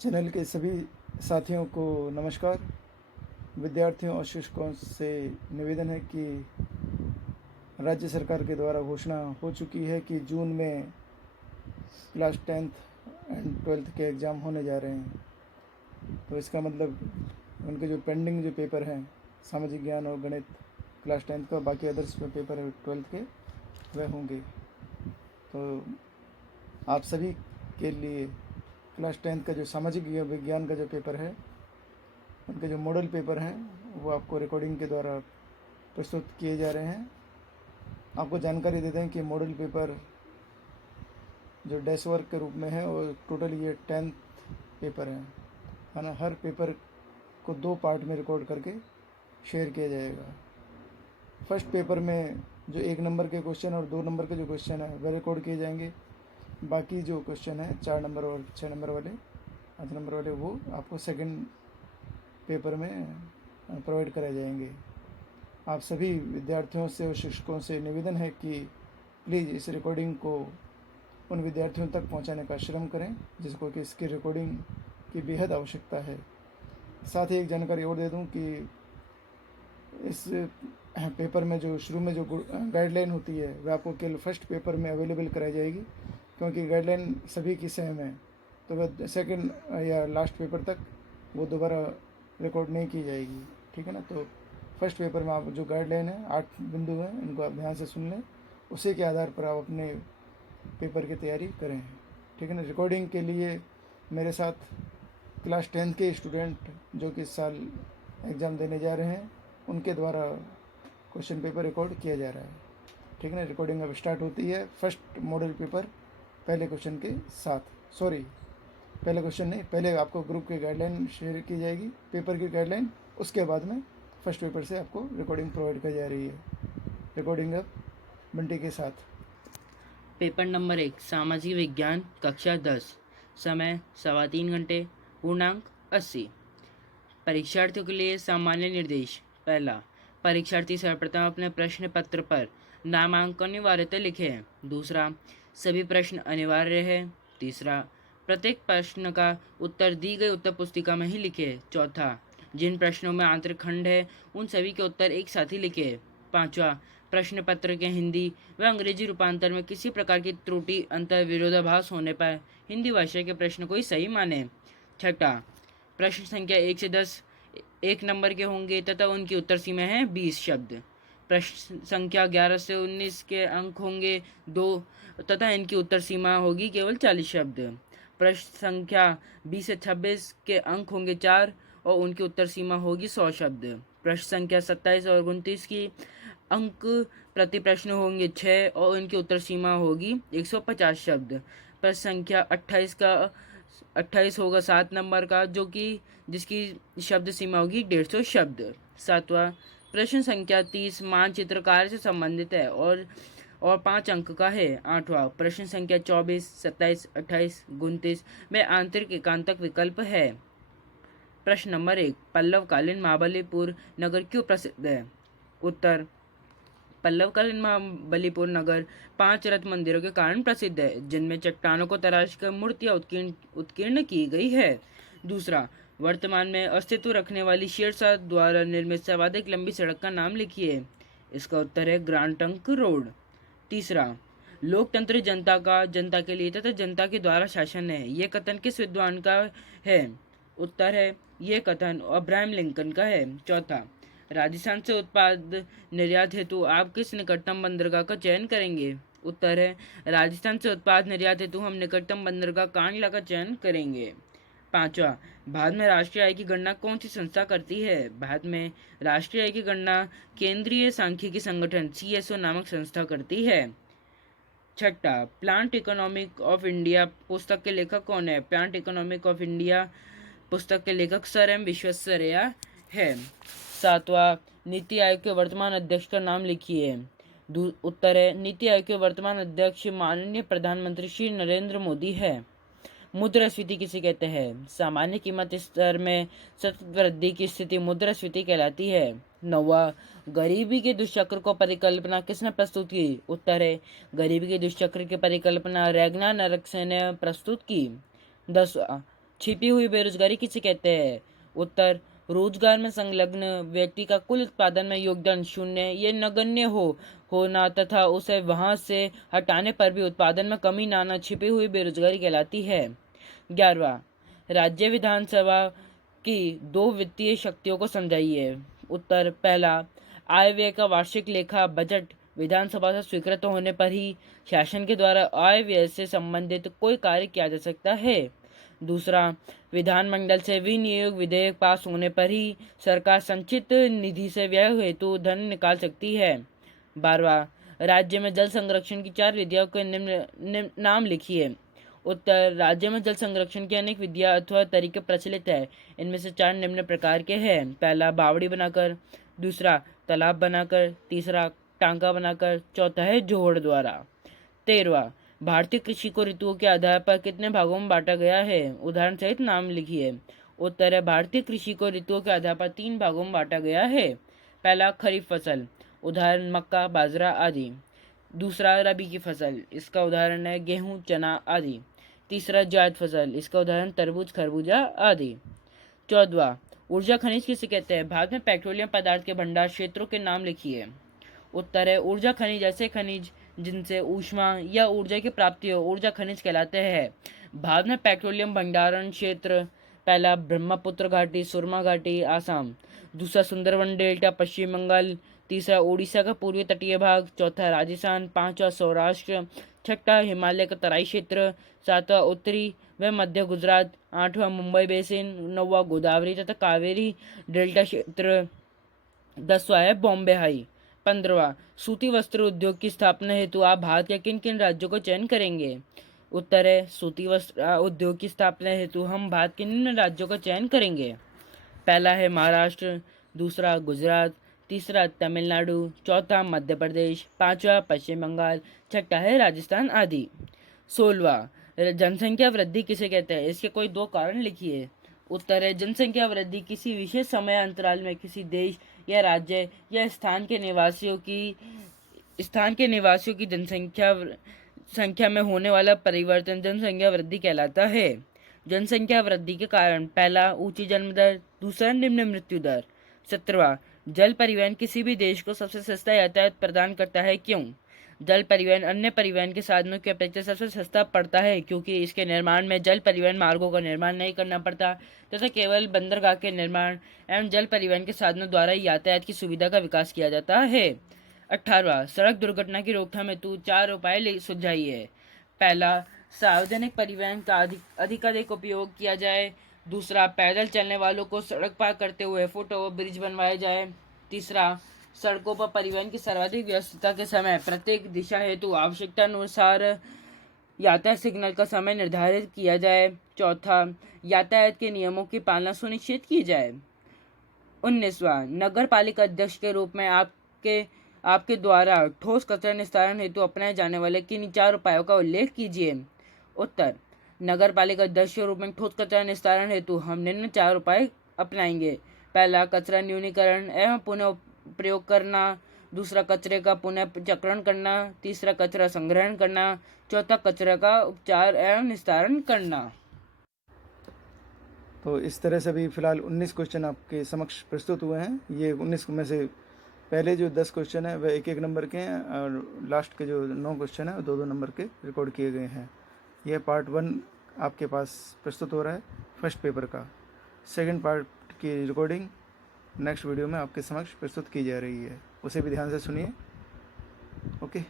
Channel के सभी साथियों को नमस्कार। विद्यार्थियों और शिक्षकों से निवेदन है कि राज्य सरकार के द्वारा घोषणा हो चुकी है कि जून में क्लास 10th एंड 12th के एग्ज़ाम होने जा रहे हैं। तो इसका मतलब उनके जो पेंडिंग जो पेपर हैं, सामाजिक ज्ञान और गणित क्लास 10th का, बाकी अदर्स में पेपर है 12th के, वह होंगे। तो आप सभी के लिए क्लास 10th का जो सामाजिक विज्ञान का जो पेपर है, उनके जो मॉडल पेपर हैं, वो आपको रिकॉर्डिंग के द्वारा प्रस्तुत किए जा रहे हैं। आपको जानकारी देते हैं कि मॉडल पेपर जो डेस्क वर्क के रूप में है, वो टोटल ये 10th पेपर है ना। हर पेपर को 2 पार्ट में रिकॉर्ड करके शेयर किया जाएगा। फर्स्ट पेपर में जो 1 नंबर के क्वेश्चन और 2 नंबर के जो क्वेश्चन है वह रिकॉर्ड किए जाएंगे। बाकी जो क्वेश्चन है 4 नंबर और 6 नंबर वाले, 8 नंबर वाले, वो आपको सेकंड पेपर में प्रोवाइड कराए जाएंगे। आप सभी विद्यार्थियों से और शिक्षकों से निवेदन है कि प्लीज़ इस रिकॉर्डिंग को उन विद्यार्थियों तक पहुंचाने का श्रम करें जिसको कि इसकी रिकॉर्डिंग की बेहद आवश्यकता है। साथ ही एक जानकारी और दे दूं कि इस पेपर में जो शुरू में जो गाइडलाइन होती है वह आपको केवल फर्स्ट पेपर में अवेलेबल कराई जाएगी, क्योंकि गाइडलाइन सभी की सेम है। तो वह सेकंड या लास्ट पेपर तक वो दोबारा रिकॉर्ड नहीं की जाएगी, ठीक है ना। तो फर्स्ट पेपर में आप जो गाइडलाइन है 8 बिंदु हैं, इनको आप ध्यान से सुन लें, उसी के आधार पर आप अपने पेपर की तैयारी करें, ठीक है ना। रिकॉर्डिंग के लिए मेरे साथ क्लास 10th के स्टूडेंट जो कि इस साल एग्ज़ाम देने जा रहे हैं, उनके द्वारा क्वेश्चन पेपर रिकॉर्ड किया जा रहा है, ठीक है ना। रिकॉर्डिंग अब स्टार्ट होती है फर्स्ट मॉडल पेपर पहले क्वेश्चन के साथ। सॉरी, पहले क्वेश्चन नहीं, पहले आपको ग्रुप की गाइडलाइन शेयर की जाएगी, पेपर की गाइडलाइन, उसके बाद में फर्स्ट पेपर से आपको रिकॉर्डिंग प्रोवाइड की जा रही है। रिकॉर्डिंग अब बंटी के साथ। पेपर नंबर 1 सामाजिक विज्ञान कक्षा 10। समय 3.25 घंटे। पूर्णांक 80। परीक्षार्थियों के लिए सामान्य निर्देश। पहला, परीक्षार्थी सर्वप्रथम अपने प्रश्न पत्र पर नामांकन अनिवार्यता लिखे। दूसरा, सभी प्रश्न अनिवार्य है। तीसरा, प्रत्येक प्रश्न का उत्तर दी गई उत्तर पुस्तिका में ही लिखे। चौथा, जिन प्रश्नों में आंतरखंड है उन सभी के उत्तर एक साथ ही लिखे। पांचवा, प्रश्न पत्र के हिंदी व अंग्रेजी रूपांतर में किसी प्रकार की त्रुटि अंतर विरोधाभास होने पर हिंदी भाषा के प्रश्न को ही सही माने। छठा, प्रश्न संख्या 1 से 10 1 नंबर के होंगे तथा उनकी उत्तर सीमा है 20 शब्द। प्रश्न संख्या 11 से 19 के अंक होंगे 2 तथा इनकी उत्तर सीमा होगी केवल 40 शब्द। प्रश्न संख्या 20 से 26 के अंक होंगे 4 और उनकी उत्तर सीमा होगी 100 शब्द। प्रश्न संख्या 27 और 29 की अंक प्रति प्रश्न होंगे 6 और उनकी उत्तर सीमा होगी 150 शब्द। प्रश्न संख्या 28 होगा 7 नंबर का, जो कि जिसकी शब्द सीमा होगी 150 शब्द। सातवां, प्रश्न संख्या 30 मानचित्र कार्य से संबंधित है और 5 अंक का है। आठवां, प्रश्न संख्या 24, 27, 28, 29 में आंतरिक एकांतक विकल्प है। प्रश्न नंबर 1, पल्लवकालीन महाबलीपुर नगर क्यों प्रसिद्ध है? उत्तर, पल्लवकालीन महाबलीपुर नगर 5 रत्न मंदिरों के कारण प्रसिद्ध है, जिनमें चट्टानों को तराशकर मूर्तियां उत्कीर्ण की गई है। दूसरा, वर्तमान में अस्तित्व रखने वाली शेरशाह द्वारा निर्मित सर्वाधिक लंबी सड़क का नाम लिखिए। इसका उत्तर है ग्रांड ट्रंक रोड। तीसरा, लोकतंत्र जनता के लिए तथा जनता के द्वारा शासन है, यह कथन किस विद्वान का है? उत्तर है, यह कथन अब्राहम लिंकन का है। चौथा, राजस्थान से उत्पाद निर्यात हेतु आप किस निकटतम बंदरगाह का चयन करेंगे? उत्तर है, राजस्थान से उत्पाद निर्यात हेतु हम निकटतम बंदरगाह कांडला का चयन करेंगे। पांचवा, भारत में राष्ट्रीय आय की गणना कौन सी संस्था करती है? भारत में राष्ट्रीय आय की गणना केंद्रीय सांख्यिकी संगठन CSO नामक संस्था करती है। छठा, प्लांट इकोनॉमिक ऑफ इंडिया पुस्तक के लेखक कौन है? प्लांट इकोनॉमिक ऑफ इंडिया पुस्तक के लेखक सर एम विश्वेश्वरैया है। सातवां, नीति आयोग के वर्तमान अध्यक्ष का नाम लिखिए। उत्तर है, नीति आयोग के वर्तमान अध्यक्ष माननीय प्रधानमंत्री श्री नरेंद्र मोदी है। मुद्रास्फीति किसे कहते हैं? सामान्य कीमत स्तर में सतत वृद्धि की स्थिति मुद्रास्फीति कहलाती है। नौवां, गरीबी के दुष्चक्र को परिकल्पना किसने प्रस्तुत की? उत्तर है, गरीबी के दुष्चक्र की परिकल्पना रैगनार नरक्से ने प्रस्तुत की। 10वां, छिपी हुई बेरोजगारी किसे कहते हैं? उत्तर, रोजगार में संलग्न व्यक्ति का कुल उत्पादन में योगदान शून्य या नगण्य होना तथा उसे वहां से हटाने पर भी उत्पादन में कमी न आना छिपी हुई बेरोजगारी कहलाती है। 11वां, राज्य विधानसभा की दो वित्तीय शक्तियों को समझाइए। उत्तर, पहला, आय व्यय का वार्षिक लेखा बजट विधानसभा से स्वीकृत होने पर ही शासन के द्वारा आय व्यय से संबंधित कोई कार्य किया जा सकता है। दूसरा, विधानमंडल से विनियोग विधेयक पास होने पर ही सरकार संचित निधि से व्यय हेतु धन निकाल सकती है। 12वां, राज्य में जल संरक्षण की 4 विधियों के निम्न नाम लिखिए। उत्तर, राज्य में जल संरक्षण की अनेक विधियां अथवा तरीके प्रचलित है। इनमें से 4 निम्न प्रकार के हैं। पहला, बावड़ी बनाकर। दूसरा, तालाब बनाकर। तीसरा, टांका बनाकर। चौथा है जोहड़ द्वारा। 13वां, भारतीय कृषि को ऋतुओं के आधार पर कितने भागों में बांटा गया है? उदाहरण सहित नाम लिखिए। उत्तर है, भारतीय कृषि को ऋतुओं के आधार पर 3 भागों में बांटा गया है। पहला, खरीफ फसल, उदाहरण मक्का, बाजरा आदि। दूसरा, रबी की फसल, इसका उदाहरण है गेहूं, चना आदि। तीसरा, जायद फसल, इसका उदाहरण तरबूज, खरबूजा आदि। 14वां, ऊर्जा खनिज किसे कहते हैं? भारत में पेट्रोलियम पदार्थ के भंडार क्षेत्रों के नाम लिखिए। उत्तर है, ऊर्जा खनिज ऐसे खनिज जिनसे ऊष्मा या ऊर्जा की प्राप्ति हो ऊर्जा खनिज कहलाते हैं। भारत में पेट्रोलियम भंडारण क्षेत्र, पहला, ब्रह्मपुत्र घाटी, सुरमा घाटी, आसाम। दूसरा, सुंदरवन डेल्टा, पश्चिम बंगाल। तीसरा, उड़ीसा का पूर्वी तटीय भाग। चौथा, राजस्थान। पांचवा, सौराष्ट्र। छठा, हिमालय का तराई क्षेत्र। सातवां, उत्तरी व मध्य गुजरात। आठवां, मुंबई बेसिन। नौवां, गोदावरी तथा कावेरी डेल्टा क्षेत्र। 10वां है बॉम्बे हाई। 15वां, सूती वस्त्र उद्योग की स्थापना हेतु आप भारत के किन किन राज्यों का चयन करेंगे? उत्तर है, सूती वस्त्र उद्योग की स्थापना हेतु हम भारत के निम्न राज्यों का चयन करेंगे। पहला है महाराष्ट्र। दूसरा, गुजरात। तीसरा, तमिलनाडु। चौथा, मध्य प्रदेश। पांचवा, पश्चिम बंगाल। छठा है राजस्थान आदि। 16वां, जनसंख्या वृद्धि किसे कहते हैं? इसके कोई 2 कारण लिखिए। उत्तर है, जनसंख्या वृद्धि किसी विशेष समय अंतराल में किसी देश या राज्य या स्थान के निवासियों की संख्या में होने वाला परिवर्तन जनसंख्या वृद्धि कहलाता है। जनसंख्या वृद्धि के कारण, पहला, ऊंची जन्म दर। दूसरा, निम्न मृत्यु दर। 17वां, जल परिवहन किसी भी देश को सबसे सस्ता यातायात प्रदान करता है, क्यों? जल परिवहन अन्य परिवहन के साधनों की अपेक्षा सबसे सस्ता पड़ता है क्योंकि इसके निर्माण में जल परिवहन मार्गों का निर्माण नहीं करना पड़ता तथा केवल बंदरगाह के निर्माण एवं जल परिवहन के साधनों द्वारा यातायात की सुविधा का विकास किया जाता है। 18वां, सड़क दुर्घटना की रोकथाम हेतु 4 उपाय सुझाइए। पहला, सार्वजनिक परिवहन का अधिकाधिक उपयोग किया जाए। दूसरा, पैदल चलने वालों को सड़क पार करते हुए फुट ओवर ब्रिज बनवाए जाए। तीसरा, सड़कों पर परिवहन की सर्वाधिक व्यस्तता के समय प्रत्येक दिशा हेतु आवश्यकता अनुसार यातायात सिग्नल का समय निर्धारित किया जाए। चौथा, यातायात के नियमों की पालना सुनिश्चित की जाए। 19वां, नगर पालिका अध्यक्ष के रूप में आपके द्वारा ठोस कचरा निस्तारण हेतु अपनाए जाने वाले किन 4 उपायों का उल्लेख कीजिए। उत्तर, नगर पालिका अध्यक्ष के रूप में ठोस कचरा निस्तारण हेतु हम निम्न 4 उपाय अपनाएंगे। पहला, कचरा न्यूनीकरण एवं पुनः प्रयोग करना। दूसरा, कचरे का पुनः चक्रण करना। तीसरा, कचरा संग्रहण करना। चौथा, कचरा का उपचार एवं निस्तारण करना। तो इस तरह से भी फिलहाल 19 क्वेश्चन आपके समक्ष प्रस्तुत हुए हैं। ये 19 में से पहले जो 10 क्वेश्चन हैं वह 1-1 नंबर के हैं और लास्ट के जो 9 क्वेश्चन हैं वो 2-2 नंबर के रिकॉर्ड किए गए हैं। यह पार्ट 1 आपके पास प्रस्तुत हो रहा है फर्स्ट पेपर का। सेकंड पार्ट की रिकॉर्डिंग नेक्स्ट वीडियो में आपके समक्ष प्रस्तुत की जा रही है, उसे भी ध्यान से सुनिए। ओके।